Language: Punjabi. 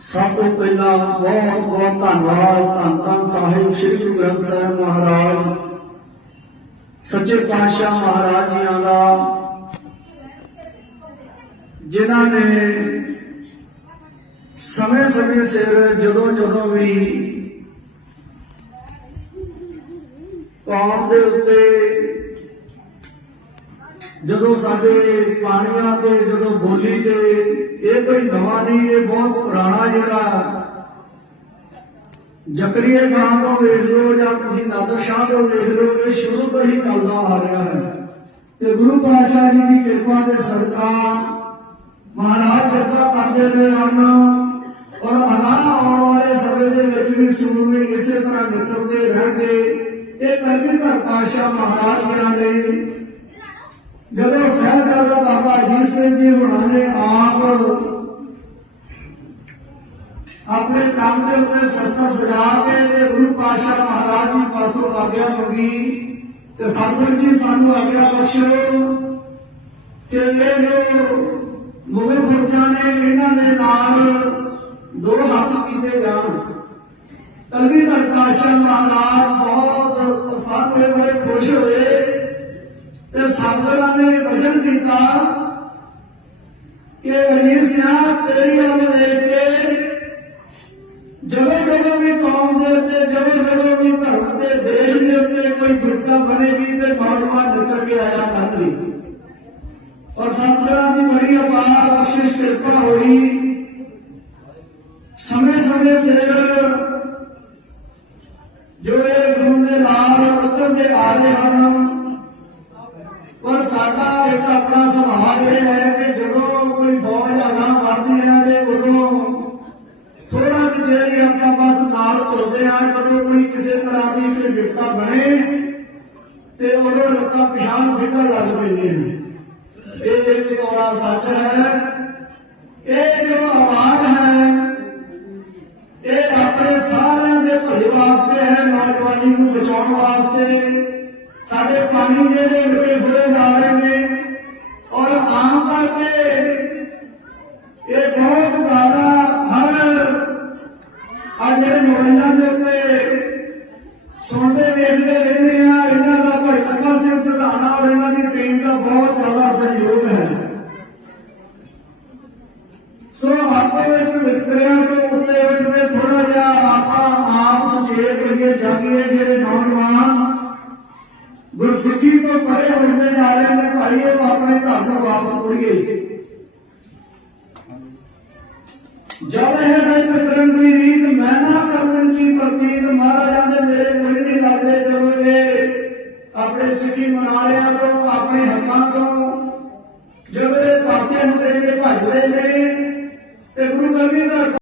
ਸਭ ਤੋਂ ਪਹਿਲਾਂ ਬਹੁਤ ਬਹੁਤ ਧੰਨਵਾਦ ਧੰਨ ਧੰਨ ਸਾਹਿਬ ਸ੍ਰੀ ਗੁਰੂ ਗ੍ਰੰਥ ਸਾਹਿਬ ਮਹਾਰਾਜ, ਸੱਚੇ ਪਾਤਸ਼ਾਹ ਮਹਾਰਾਜ ਜੀਆਂ ਦਾ, ਜਿਨ੍ਹਾਂ ਨੇ ਸਮੇਂ ਸਮੇਂ ਸਿਰ ਜਦੋਂ ਜਦੋਂ ਵੀ ਕੌਮ ਦੇ ਉੱਤੇ ਜਦੋਂ ਸਾਡੇ ਪਾਣੀਆਂ ਤੇ, ਜਦੋਂ ਬੋਲੀ ਤੇ, ਇਹ ਕੋਈ ਨਵਾਂ ਨਹੀਂ, ਇਹ ਬਹੁਤ ਪੁਰਾਣਾ ਜਿਹੜਾ ਜ਼ਕਰੀਆ ਖਾਨ ਤੋਂ ਵੇਖ ਲਓ ਜਾਂ ਤੁਸੀਂ ਨਾਦਰ ਸ਼ਾਹ ਤੋਂ ਵੇਖ ਲਓ, ਇਹ ਸ਼ੁਰੂ ਤੋਂ ਹੀ ਚੱਲਦਾ ਆ ਰਿਹਾ ਹੈ। ਤੇ ਗੁਰੂ ਪਾਤਸ਼ਾਹ ਜੀ ਦੀ ਕਿਰਪਾ ਦੇ ਸਦਕਾ ਮਹਾਰਾਜ ਕਿਰਪਾ ਕਰਦੇ ਰਹੇ ਹਨ ਔਰ ਅਨਾਹ ਆਉਣ ਵਾਲੇ ਸਮੇਂ ਦੇ ਵਿੱਚ ਵੀ ਸੂਰਮੇ ਇਸੇ ਤਰ੍ਹਾਂ ਨਿਕਲਦੇ ਰਹਿਣਗੇ। ਇਹ ਕਰਕੇ ਘਰ ਪਾਤਸ਼ਾਹ ਮਹਾਰਾਜ ਜੀਆਂ ਨੇ ਜਦੋਂ ਸਾਹਿਬਜ਼ਾਦਾ ਬਾਬਾ ਅਜੀਤ ਸਿੰਘ ਜੀ ਹੁਣਾਂ ਨੇ ਆਪ ਆਪਣੇ ਕੰਮ ਦੇ ਉੱਤੇ ਸਸਤਾ ਸਜਾ ਕੇ ਤੇ ਗੁਰੂ ਪਾਤਸ਼ਾਹ ਮਹਾਰਾਜ ਜੀ ਪਾਸੋਂ ਆਗਿਆ ਮੰਗੀ ਤੇ ਸਤਿਗੁਰੂ ਜੀ ਸਾਨੂੰ ਆਗਿਆ ਬਖਸ਼ੋ ਕਿ ਇਹ ਜੋ ਮੁਗਲ ਫੌਜਾਂ ਨੇ ਇਹਨਾਂ ਦੇ ਨਾਲ ਦੋ ਹੱਥ ਕੀਤੇ ਜਾਣ। ਕਲਗੀ ਪਾਤਸ਼ਾਹ ਮਹਾਰਾਜ ਤੇ ਸਾਧੂਆਂ ਨੇ ਵਚਨ ਕੀਤਾ ਕਿ ਅਜੀਤ ਸਿੰਘ ਤੇਰੀ ਵੱਲ ਵੇਖ ਕੇ ਜਦੋਂ ਜਦੋਂ ਵੀ ਕੌਮ ਦੇ ਉੱਤੇ ਜਦੋਂ ਜਦੋਂ ਵੀ ਧਰਮ ਦੇ ਦੇਸ਼ ਦੇ ਉੱਤੇ ਕੋਈ ਬਿਰਤਾ ਬਣੇਗੀ ਤੇ ਨੌਜਵਾਨ ਨਿਕਲ ਕੇ ਆਇਆ ਕਰਨਗੇ ਔਰ ਸਤਿਗੁਰਾਂ ਦੀ ਬੜੀ ਅਪਾਰ ਬਖਸ਼ਿਸ਼ ਕਿਰਪਾ ਹੋਈ ਸਮੇਂ ਸਮੇਂ ਸਿਰ ਜੋ ਇਹ ਸਾਡਾ ਇੱਕ ਆਪਣਾ ਸੁਭਾਅ ਇਹ ਹੈ ਕਿ ਜਦੋਂ ਕੋਈ ਫੌਜ ਅਗਾਂ ਵੱਧਦੀ ਹੈ ਤੇ ਉਦੋਂ ਥੋੜਾ ਕਿ ਜਿਹੜੀ ਆਪਾਂ ਬਸ ਨਾਲ ਤੁਰਦੇ ਆ ਜਦੋਂ ਕੋਈ ਕਿਸੇ ਤਰ੍ਹਾਂ ਦੀ ਕੋਈ ਵਿਪਤਾ ਬਣੇ ਤੇ ਉਦੋਂ ਲੱਤਾਂ ਪਿਛਾਂ ਫਿੱਟਣ ਲੱਗ ਪੈਂਦੀਆਂ ਨੇ। ਇਹ ਇੱਕ ਬੜਾ ਸੱਚ ਹੈ। ਇਹ ਜੋ ਆਵਾਜ਼ ਹੈ, ਇਹ ਆਪਣੇ ਸਾਰਿਆਂ ਦੇ ਭਲੇ ਵਾਸਤੇ ਹੈ, ਨੌਜਵਾਨੀ ਨੂੰ ਬਚਾਉਣ ਵਾਸਤੇ। ਸਾਡੇ ਪਾਣੀ ਜਿਹੜੇ ਲੁਕੇ ਇਹ ਬਹੁਤ ਜ਼ਿਆਦਾ ਹਰ ਅੱਜ ਜਿਹੜੇ ਮੋਬਾਈਲਾਂ ਦੇ ਉੱਤੇ ਸੁਣਦੇ ਵੇਖਦੇ ਰਹਿੰਦੇ ਆ, ਇਹਨਾਂ ਦਾ ਭਾਈ ਲੱਖਾ ਸਿੰਘ ਸਧਾਣਾ ਔਰ ਇਹਨਾਂ ਦੀ ਟੀਮ ਦਾ ਬਹੁਤ ਜ਼ਿਆਦਾ ਸਹਿਯੋਗ ਹੈ। ਸੋ ਆਪੋ ਇੱਕ ਵਿਤਕਰਿਆਂ ਤੋਂ ਉੱਤੇ ਉੱਠਦੇ ਥੋੜਾ ਜਿਹਾ ਆਪਾਂ ਆਪ ਸੁਚੇਤ ਕਰੀਏ ਜਾਗੀਏ ਜਿਹੜੇ ਨੌਜਵਾਨ ਗੁਰਸਿੱਖੀ ਤੋਂ ਪਰੇ ਹੁੰਦੇ ਜਾ ਰਹੇ ਨੇ ਭਾਈ ਉਹ ਆਪਣੇ ਘਰ ਨੂੰ ਵਾਪਸ ਮੁੜੀਏ ਜਦ ਇਹ ਨਹੀਂ ਕਰਨ ਦੀ ਰੀਤ, ਮੈਂ ਨਾ ਕਰਨ ਦੀ ਪ੍ਰਤੀਤ। ਮਹਾਰਾਜਾ ਦੇ ਮੇਰੇ ਮੁੰਡੇ ਨਹੀਂ ਲੱਗਦੇ ਜਦੋਂ ਇਹ ਆਪਣੇ ਸਿੱਖੀ ਮਨਾਰਿਆਂ ਤੋਂ, ਆਪਣੇ ਹੱਕਾਂ ਤੋਂ ਜਦੋਂ ਇਹ ਪਾਸੇ ਹੁੰਦੇ ਨੇ, ਭੱਜਦੇ ਨੇ ਤੇ ਗੁਰੂ ਗ੍ਰੰਥ